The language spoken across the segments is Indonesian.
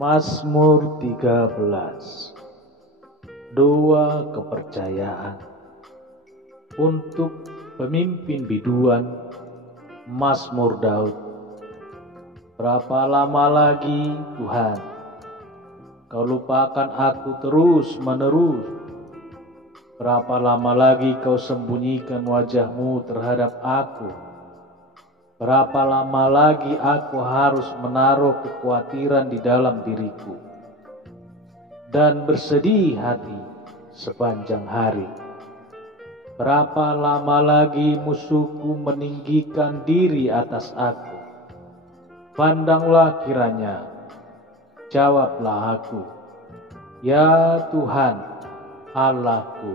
Mazmur 13. Doa kepercayaan untuk pemimpin biduan. Mazmur Daud. Berapa lama lagi, Tuhan, Kau lupakan aku terus menerus? Berapa lama lagi Kau sembunyikan wajah-Mu terhadap aku? Berapa lama lagi aku harus menaruh kekhawatiran di dalam diriku dan bersedih hati sepanjang hari? Berapa lama lagi musuhku meninggikan diri atas aku? Pandanglah kiranya, jawablah aku, ya Tuhan Allahku.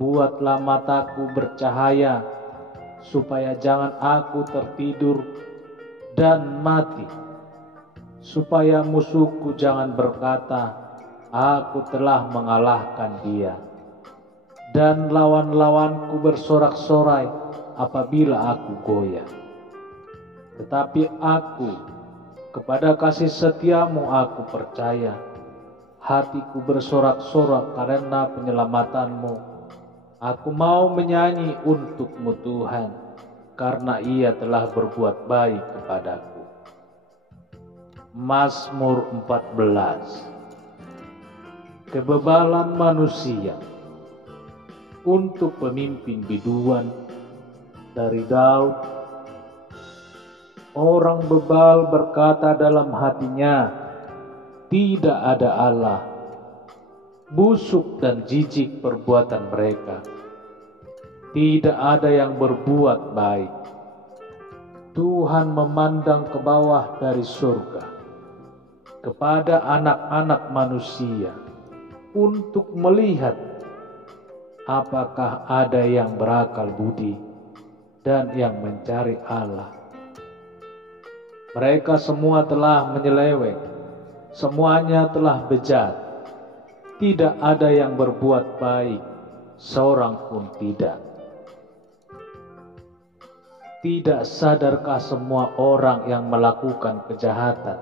Buatlah mataku bercahaya, supaya jangan aku tertidur dan mati, supaya musuhku jangan berkata, aku telah mengalahkan dia, dan lawan-lawanku bersorak-sorai apabila aku goyah. Tetapi aku, kepada kasih setiamu aku percaya, hatiku bersorak-sorak karena penyelamatanmu. Aku mau menyanyi untuk-Mu Tuhan, karena Ia telah berbuat baik kepadaku. Mazmur 14. Kebebalan manusia untuk pemimpin biduan. Dari Daud. Orang bebal berkata dalam hatinya, tidak ada Allah. Busuk dan jijik perbuatan mereka. Tidak ada yang berbuat baik. Tuhan memandang ke bawah dari surga kepada anak-anak manusia untuk melihat apakah ada yang berakal budi dan yang mencari Allah. Mereka semua telah menyeleweng, semuanya telah bejat. Tidak ada yang berbuat baik, seorang pun tidak. Tidak sadarkah semua orang yang melakukan kejahatan,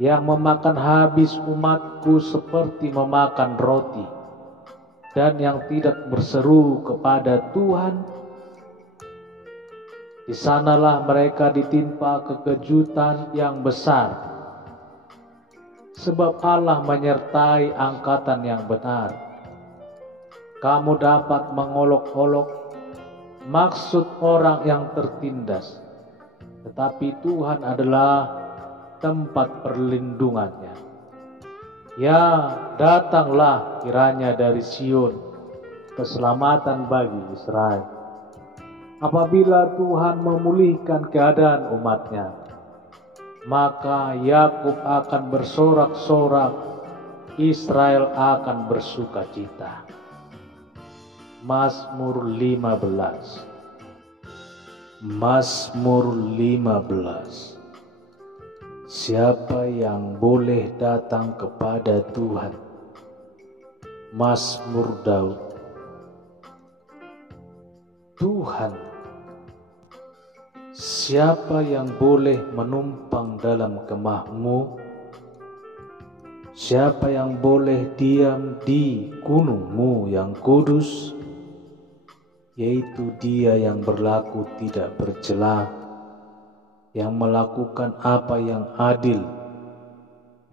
yang memakan habis umatku seperti memakan roti, dan yang tidak berseru kepada Tuhan? Di sanalah mereka ditimpa kekejutan yang besar, sebab Allah menyertai angkatan yang benar. Kamu dapat mengolok-olok maksud orang yang tertindas, tetapi Tuhan adalah tempat perlindungannya. Ya, datanglah kiranya dari Sion keselamatan bagi Israel. Apabila Tuhan memulihkan keadaan umatnya, maka Yakub akan bersorak-sorak, Israel akan bersukacita. Mazmur 15. Mazmur 15. Siapa yang boleh datang kepada Tuhan? Mazmur Daud. Tuhan, siapa yang boleh menumpang dalam kemah-Mu? Siapa yang boleh diam di gunung-Mu yang kudus? Yaitu dia yang berlaku tidak bercela, yang melakukan apa yang adil,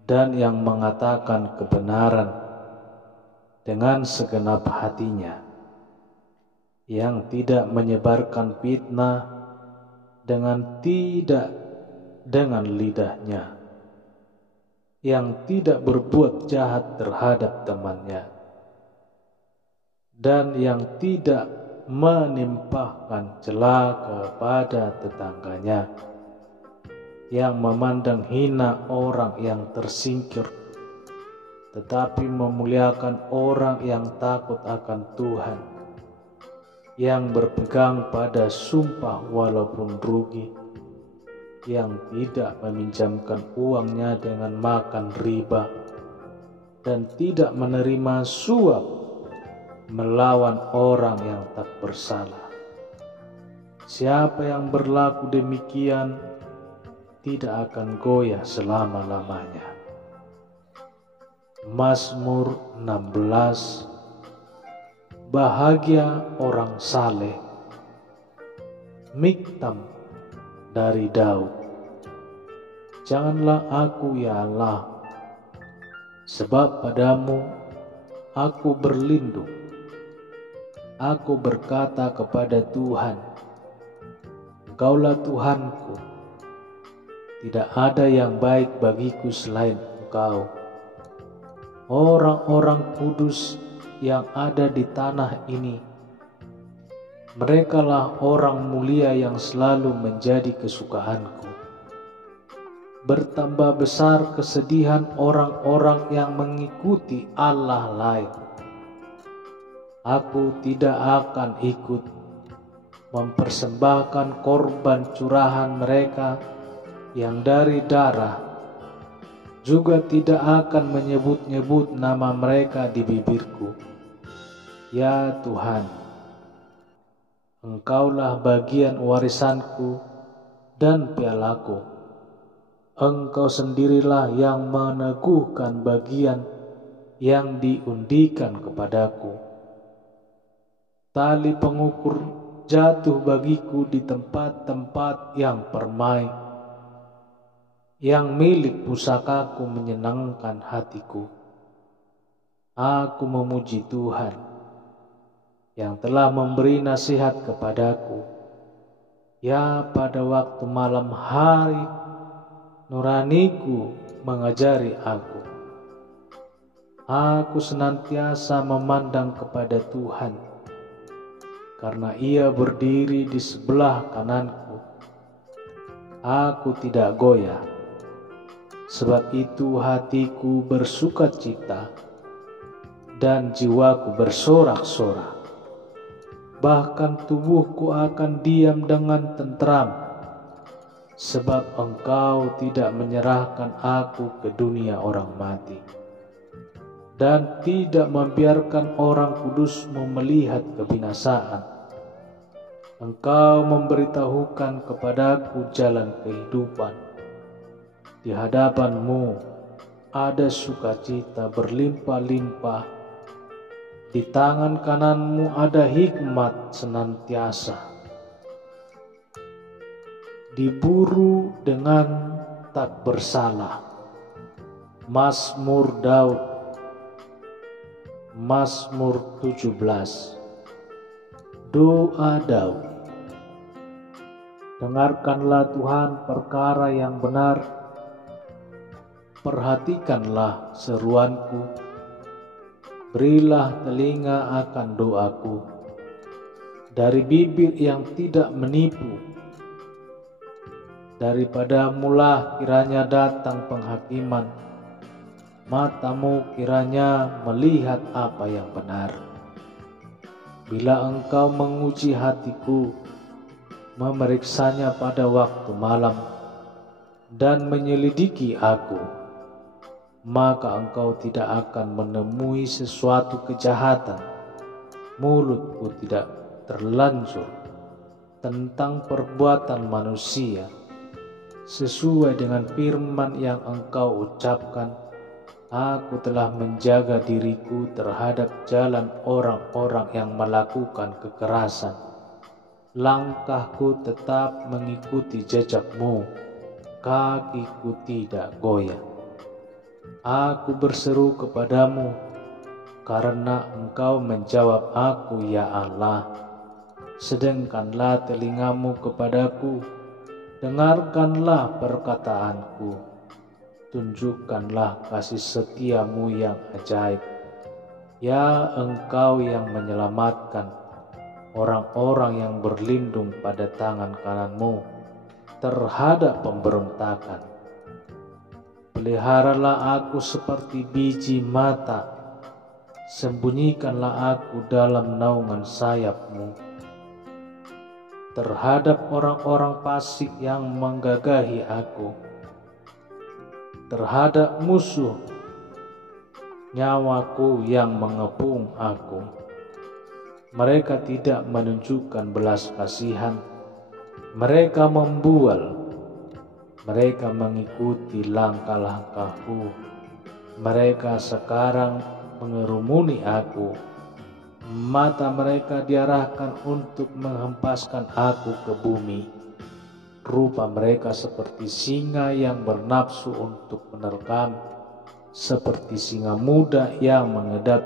dan yang mengatakan kebenaran dengan segenap hatinya, yang tidak menyebarkan fitnah dengan lidahnya, yang tidak berbuat jahat terhadap temannya, dan yang tidak menimpahkan cela kepada tetangganya, yang memandang hina orang yang tersingkir, tetapi memuliakan orang yang takut akan Tuhan, yang berpegang pada sumpah walaupun rugi, yang tidak meminjamkan uangnya dengan makan riba, dan tidak menerima suap melawan orang yang tak bersalah. Siapa yang berlaku demikian tidak akan goyah selama-lamanya. Mazmur 16. Bahagia orang saleh. Miktam dari Daud. Janganlah aku, ya Allah, sebab padamu aku berlindung. Aku berkata kepada Tuhan, Engkaulah Tuhanku, tidak ada yang baik bagiku selain Engkau. Orang-orang kudus yang ada di tanah ini, merekalah orang mulia yang selalu menjadi kesukaanku. Bertambah besar kesedihan orang-orang yang mengikuti Allah lain. Aku tidak akan ikut mempersembahkan korban curahan mereka yang dari darah, juga tidak akan menyebut-nyebut nama mereka di bibirku. Ya Tuhan, Engkaulah bagian warisanku dan pialaku. Engkau sendirilah yang meneguhkan bagian yang diundikan kepadaku. Tali pengukur jatuh bagiku di tempat-tempat yang permai. Yang milik pusakaku menyenangkan hatiku. Aku memuji Tuhan yang telah memberi nasihat kepadaku. Ya, pada waktu malam hari nuraniku mengajari aku. Aku senantiasa memandang kepada Tuhan, karena Ia berdiri di sebelah kananku. Aku tidak goyah. Sebab itu hatiku bersukacita dan jiwaku bersorak-sorak. Bahkan tubuhku akan diam dengan tentram, sebab Engkau tidak menyerahkan aku ke dunia orang mati, dan tidak membiarkan orang kudus-Mu melihat kebinasaan. Engkau memberitahukan kepadaku jalan kehidupan. Di hadapan-Mu ada sukacita berlimpah-limpah. Di tangan kanan-Mu ada hikmat senantiasa. Diburu dengan tak bersalah. Mazmur Daud. Mazmur 17. Doa Daud. Dengarkanlah Tuhan perkara yang benar. Perhatikanlah seruanku, berilah telinga akan doaku. Dari bibir yang tidak menipu, daripadamu-lah kiranya datang penghakiman. Matamu kiranya melihat apa yang benar. Bila Engkau menguji hatiku, memeriksanya pada waktu malam, dan menyelidiki aku, maka Engkau tidak akan menemui sesuatu kejahatan. Mulutku tidak terlanjur tentang perbuatan manusia. Sesuai dengan firman yang Engkau ucapkan, aku telah menjaga diriku terhadap jalan orang-orang yang melakukan kekerasan. Langkahku tetap mengikuti jejak-Mu, kakiku tidak goyah. Aku berseru kepadamu, karena Engkau menjawab aku, ya Allah. Sedengkanlah telingamu kepadaku, dengarkanlah perkataanku. Tunjukkanlah kasih setiamu yang ajaib. Ya Engkau yang menyelamatkan orang-orang yang berlindung pada tangan kananmu terhadap pemberontakan. Peliharalah aku seperti biji mata, sembunyikanlah aku dalam naungan sayap-Mu. Terhadap orang-orang fasik yang menggagahi aku, terhadap musuh nyawaku yang mengepung aku, mereka tidak menunjukkan belas kasihan, mereka membual, Mereka mengikuti langkah-langkahku. Mereka sekarang mengerumuni aku. Mata mereka diarahkan untuk menghempaskan aku ke bumi. Rupa mereka seperti singa yang bernafsu untuk menerkam, seperti singa muda yang mengedap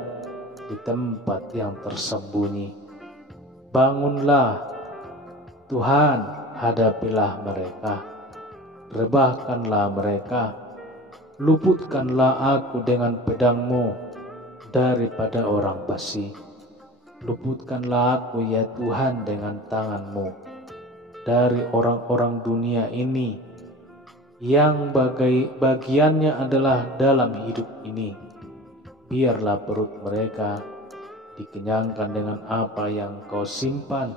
di tempat yang tersembunyi. Bangunlah, Tuhan, hadapilah mereka. Rebahkanlah mereka. Luputkanlah aku dengan pedang-Mu daripada orang fasik. Luputkanlah aku ya Tuhan dengan tangan-Mu dari orang-orang dunia ini yang bagiannya adalah dalam hidup ini. Biarlah perut mereka dikenyangkan dengan apa yang Kau simpan,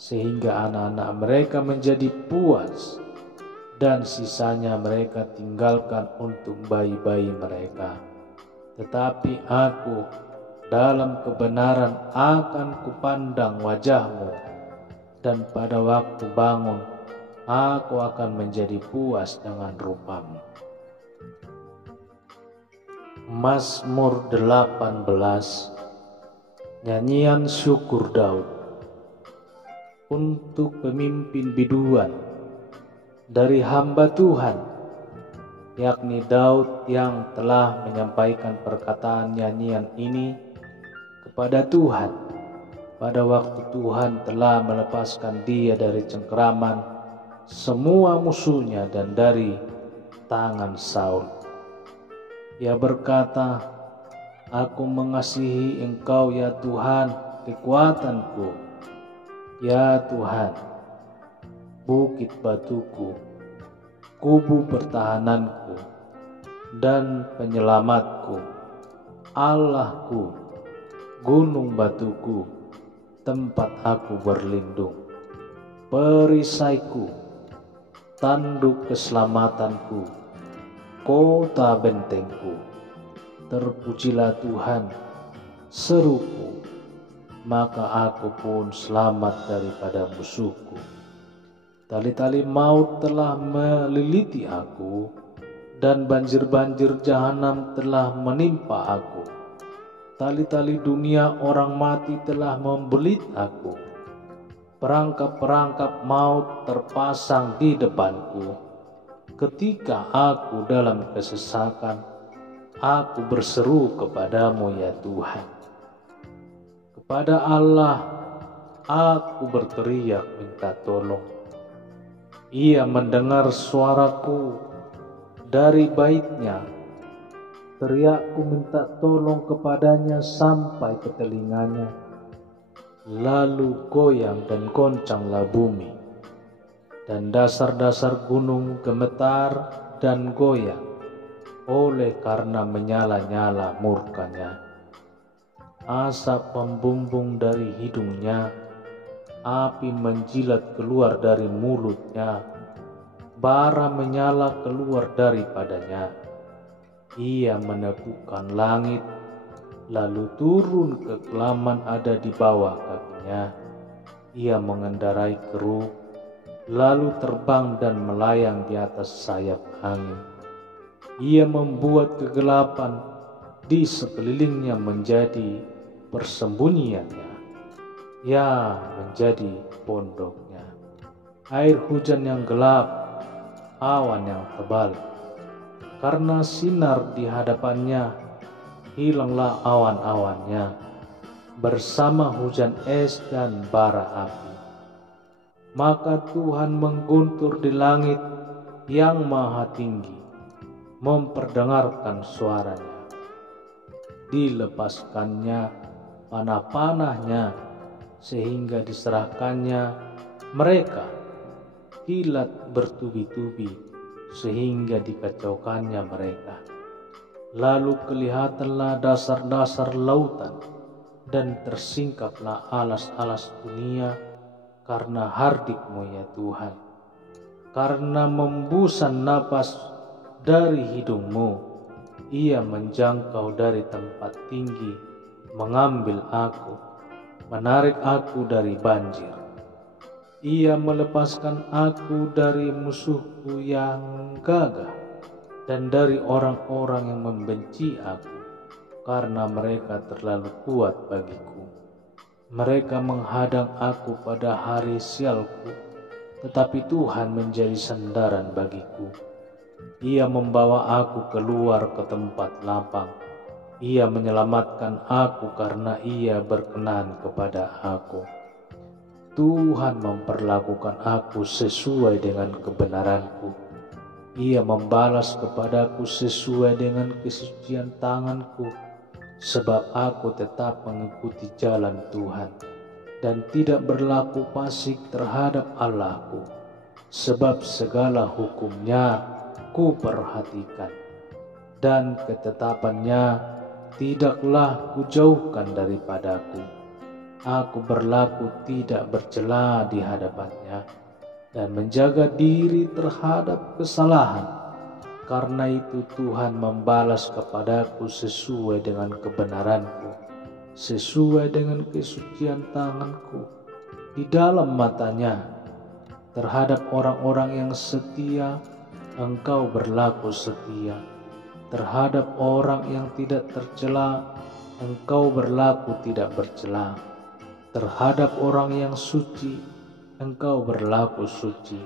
sehingga anak-anak mereka menjadi puas, dan sisanya mereka tinggalkan untuk bayi-bayi mereka. Tetapi aku dalam kebenaran akan kupandang wajah-Mu, dan pada waktu bangun aku akan menjadi puas dengan rupa-Mu. Mazmur 18. Nyanyian syukur Daud. Untuk pemimpin biduan dari hamba Tuhan, yakni Daud yang telah menyampaikan perkataan nyanyian ini kepada Tuhan pada waktu Tuhan telah melepaskan dia dari cengkeraman semua musuhnya dan dari tangan Saul. Ia berkata, "Aku mengasihi Engkau ya Tuhan, kekuatanku. Ya Tuhan, bukit batuku, kubu pertahananku, dan penyelamatku, Allahku, gunung batuku, tempat aku berlindung, perisaiku, tanduk keselamatanku, kota bentengku. Terpujilah Tuhan, seruku, maka aku pun selamat daripada musuhku. Tali-tali maut telah meliliti aku, dan banjir-banjir jahanam telah menimpa aku. Tali-tali dunia orang mati telah membelit aku. Perangkap-perangkap maut terpasang di depanku. Ketika aku dalam kesesakan, aku berseru kepadamu ya Tuhan. Kepada Allah aku berteriak minta tolong. Ia mendengar suaraku dari baitnya. Teriakku minta tolong kepadanya sampai ke telinganya. Lalu goyang dan goncanglah bumi, dan dasar-dasar gunung gemetar dan goyang oleh karena menyala-nyala murkanya. Asap membumbung dari hidungnya, api menjilat keluar dari mulutnya, bara menyala keluar daripadanya. Ia menepukkan langit, lalu turun ke kelaman ada di bawah kakinya. Ia mengendarai keruk, lalu terbang dan melayang di atas sayap angin. Ia membuat kegelapan di sekelilingnya menjadi persembunyiannya, ya menjadi pondoknya. Air hujan yang gelap, awan yang tebal. Karena sinar di hadapannya, hilanglah awan-awannya, bersama hujan es dan bara api. Maka Tuhan mengguntur di langit yang maha tinggi, memperdengarkan suaranya. Dilepaskannya panah-panahnya, sehingga diserahkannya mereka. Kilat bertubi-tubi, sehingga dikacaukannya mereka. Lalu kelihatanlah dasar-dasar lautan, dan tersingkaplah alas-alas dunia karena hardik-Mu ya Tuhan. Karena membusan napas dari hidung-Mu, ia menjangkau dari tempat tinggi, mengambil aku, menarik aku dari banjir. Ia melepaskan aku dari musuhku yang gagah dan dari orang-orang yang membenci aku, karena mereka terlalu kuat bagiku. Mereka menghadang aku pada hari sialku, tetapi Tuhan menjadi sandaran bagiku. Ia membawa aku keluar ke tempat lapang. Ia menyelamatkan aku karena Ia berkenan kepada aku. Tuhan memperlakukan aku sesuai dengan kebenaranku. Ia membalas kepadaku sesuai dengan kesucian tanganku, sebab aku tetap mengikuti jalan Tuhan dan tidak berlaku fasik terhadap Allahku, sebab segala hukumnya ku perhatikan dan ketetapannya tidaklah kujauhkan daripadaku. Aku berlaku tidak bercela di hadapannya dan menjaga diri terhadap kesalahan. Karena itu Tuhan membalas kepadaku sesuai dengan kebenaranku, sesuai dengan kesucian tanganku di dalam matanya. Terhadap orang-orang yang setia, Engkau berlaku setia. Terhadap orang yang tidak tercela, Engkau berlaku tidak bercela. Terhadap orang yang suci, Engkau berlaku suci.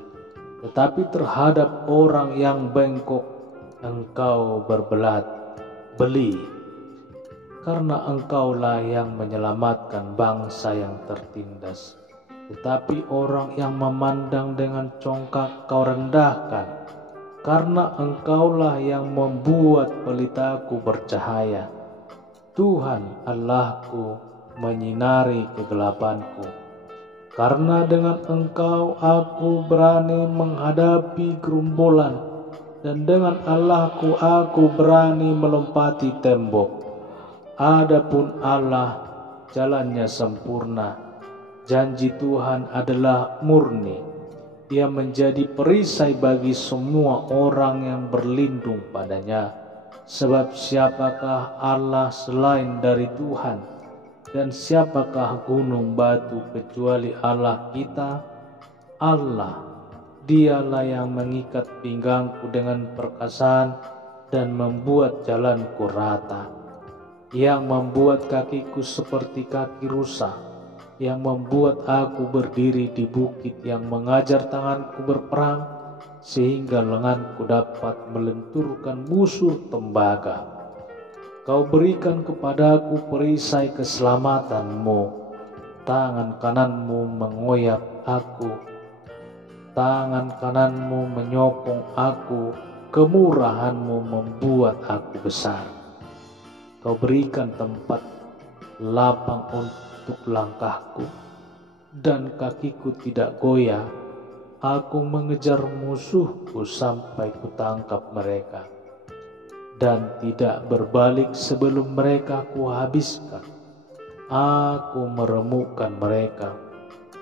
Tetapi terhadap orang yang bengkok, Engkau berbelat beli. Karena Engkaulah yang menyelamatkan bangsa yang tertindas, tetapi orang yang memandang dengan congkak Kau rendahkan. Karena Engkaulah yang membuat pelitaku bercahaya, Tuhan Allahku menyinari kegelapanku. Karena dengan Engkau aku berani menghadapi gerombolan, dan dengan Allahku aku berani melompati tembok. Adapun Allah, jalannya sempurna, janji Tuhan adalah murni. Ia menjadi perisai bagi semua orang yang berlindung padanya. Sebab siapakah Allah selain dari Tuhan? Dan siapakah gunung batu kecuali Allah kita? Allah, Dialah yang mengikat pinggangku dengan perkasaan dan membuat jalanku rata, yang membuat kakiku seperti kaki rusa, yang membuat aku berdiri di bukit, yang mengajar tanganku berperang, sehingga lenganku dapat melenturkan busur tembaga. Kau berikan kepadaku perisai keselamatanmu, tangan kananmu mengoyak aku, tangan kananmu menyokong aku, kemurahanmu membuat aku besar. Kau berikan tempat lapang untuk langkahku, dan kakiku tidak goyah. Aku mengejar musuhku sampai kutangkap mereka, dan tidak berbalik sebelum mereka kuhabiskan. Aku meremukkan mereka,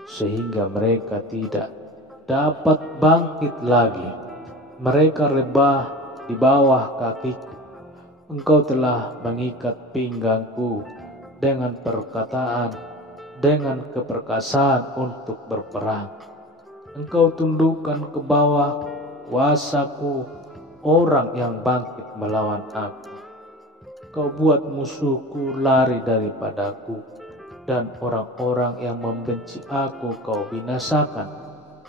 sehingga mereka tidak dapat bangkit lagi. Mereka rebah di bawah kakiku. Engkau telah mengikat pinggangku dengan perkataan, dengan keperkasaan untuk berperang. Engkau tundukkan ke bawah kuasaku orang yang bangkit melawan aku. Kau buat musuhku lari daripadaku, dan orang-orang yang membenci aku Kau binasakan.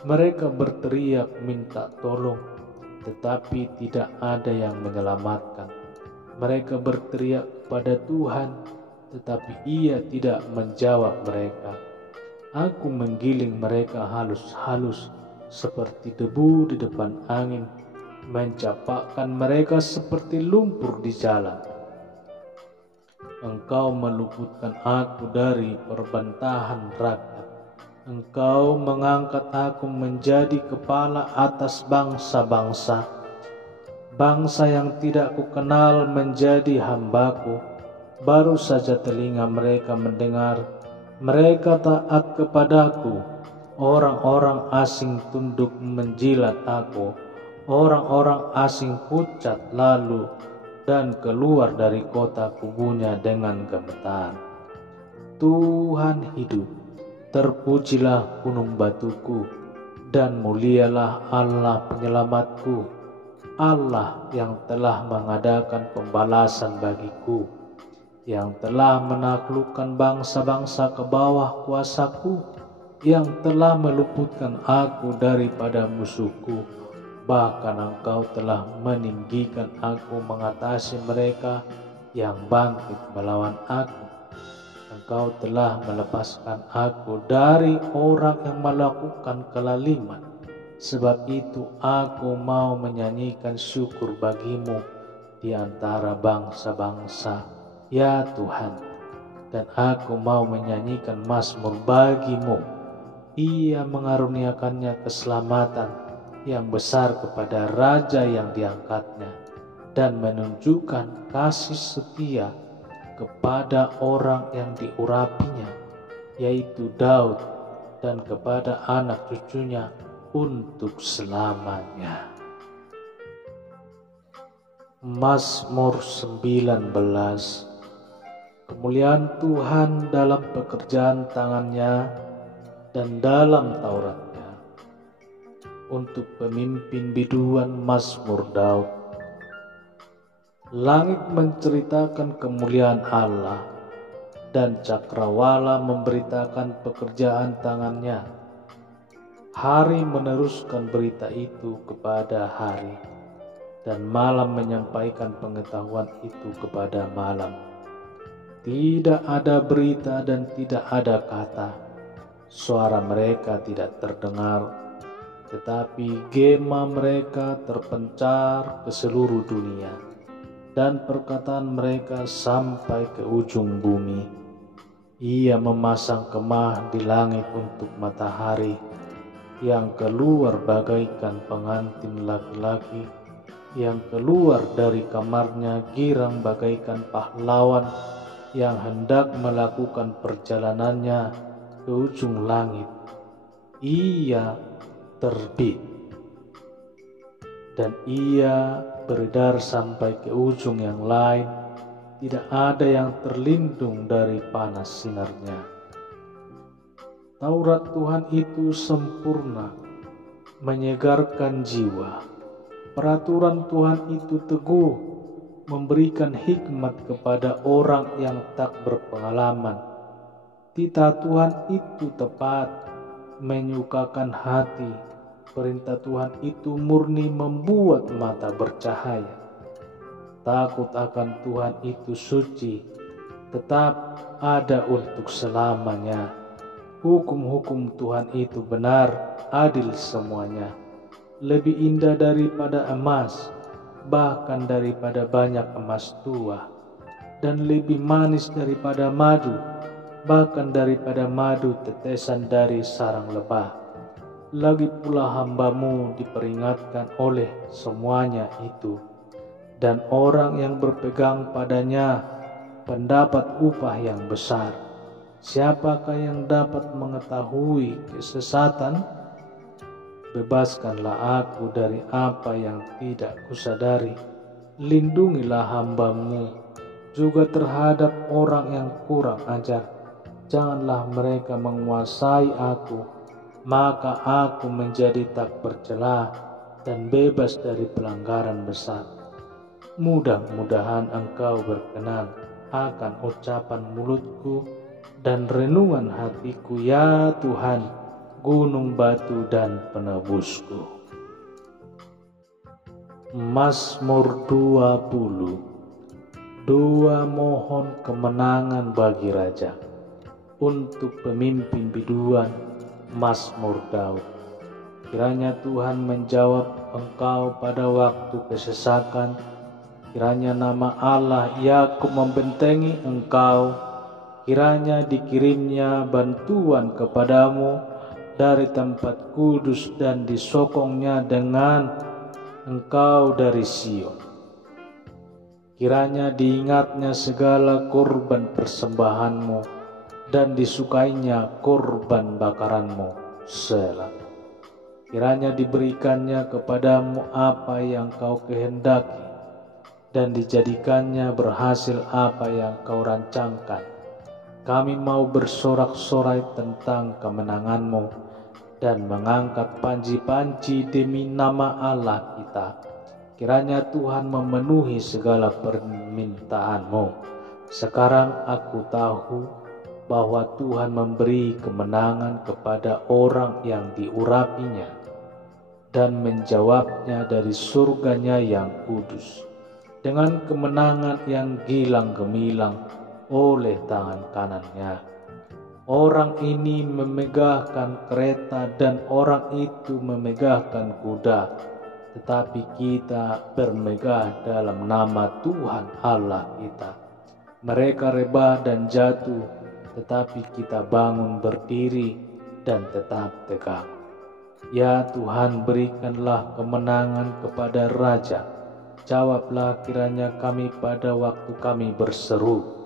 Mereka berteriak minta tolong, tetapi tidak ada yang menyelamatkan. Mereka berteriak kepada Tuhan, tetapi Ia tidak menjawab mereka. Aku menggiling mereka halus-halus seperti debu di depan angin, mencapakkan mereka seperti lumpur di jalan. Engkau meluputkan aku dari perbantahan rakyat. Engkau mengangkat aku menjadi kepala atas bangsa-bangsa. Bangsa yang tidak kukenal menjadi hambaku. Baru saja telinga mereka mendengar, mereka taat kepadaku. Orang-orang asing tunduk menjilat aku. Orang-orang asing pucat lalu dan keluar dari kota kubunya dengan gemetar. Tuhan hidup, Terpujilah gunung batuku, dan mulialah Allah penyelamatku, Allah yang telah mengadakan pembalasan bagiku, yang telah menaklukkan bangsa-bangsa ke bawah kuasaku, yang telah meluputkan aku daripada musuhku. Bahkan Engkau telah meninggikan aku mengatasi mereka yang bangkit melawan aku. Engkau telah melepaskan aku dari orang yang melakukan kelaliman. Sebab itu aku mau menyanyikan syukur bagimu di antara bangsa-bangsa, ya Tuhan. Dan aku mau menyanyikan mazmur bagimu. Ia mengaruniakannya keselamatan yang besar kepada raja yang diangkatnya, dan menunjukkan kasih setia kepada orang yang diurapinya, yaitu Daud, dan kepada anak cucunya untuk selamanya. Mazmur 19. Kemuliaan Tuhan dalam pekerjaan tangannya dan dalam Tauratnya. Untuk pemimpin biduan mazmur Daud. Langit menceritakan kemuliaan Allah, dan cakrawala memberitakan pekerjaan tangannya. Hari meneruskan berita itu kepada hari, dan malam menyampaikan pengetahuan itu kepada malam. Tidak ada berita dan tidak ada kata, suara mereka tidak terdengar, tetapi gema mereka terpencar ke seluruh dunia, dan perkataan mereka sampai ke ujung bumi. Ia memasang kemah di langit untuk matahari, yang keluar bagaikan pengantin laki-laki, yang keluar dari kamarnya girang bagaikan pahlawan yang hendak melakukan perjalanannya ke ujung langit. Ia terbit, dan ia beredar sampai ke ujung yang lain. Tidak ada yang terlindung dari panas sinarnya. Taurat Tuhan itu sempurna, menyegarkan jiwa. Peraturan Tuhan itu teguh, memberikan hikmat kepada orang yang tak berpengalaman. Titah Tuhan itu tepat, menyukakan hati. Perintah Tuhan itu murni, membuat mata bercahaya. Takut akan Tuhan itu suci, tetap ada untuk selamanya. Hukum-hukum Tuhan itu benar, adil semuanya. Lebih indah daripada emas, bahkan daripada banyak emas tua. Dan lebih manis daripada madu, bahkan daripada madu tetesan dari sarang lebah. Lagi pula hamba-Mu diperingatkan oleh semuanya itu, dan orang yang berpegang padanya pendapat upah yang besar. Siapakah yang dapat mengetahui kesesatan? Bebaskanlah aku dari apa yang tidak kusadari. Lindungilah hamba-Mu juga terhadap orang yang kurang ajar. Janganlah mereka menguasai aku, maka aku menjadi tak bercela dan bebas dari pelanggaran besar. Mudah-mudahan Engkau berkenan akan ucapan mulutku dan renungan hatiku, ya Tuhan, gunung batu dan penebusku. Mazmur 20. Doa mohon kemenangan bagi raja. Untuk pemimpin biduan mazmur Daud. Kiranya Tuhan menjawab engkau pada waktu kesesakan. Kiranya nama Allah Yakub membentengi engkau. Kiranya dikirimnya bantuan kepadamu dari tempat kudus dan disokongnya dengan engkau dari Sion. Kiranya diingatnya segala korban persembahanmu dan disukainya korban bakaranmu. Selah. Kiranya diberikannya kepadamu apa yang kau kehendaki, dan dijadikannya berhasil apa yang kau rancangkan. Kami mau bersorak-sorai tentang kemenangan-Mu dan mengangkat panji-panji demi nama Allah kita. Kiranya Tuhan memenuhi segala permintaan-Mu. Sekarang aku tahu bahwa Tuhan memberi kemenangan kepada orang yang diurapinya dan menjawabnya dari surganya yang kudus dengan kemenangan yang gilang gemilang oleh tangan kanannya. Orang ini memegahkan kereta dan orang itu memegahkan kuda, tetapi kita bermegah dalam nama Tuhan Allah kita. Mereka rebah dan jatuh, tetapi kita bangun berdiri dan tetap tegak. Ya Tuhan, berikanlah kemenangan kepada Raja. Jawablah kiranya kami pada waktu kami berseru.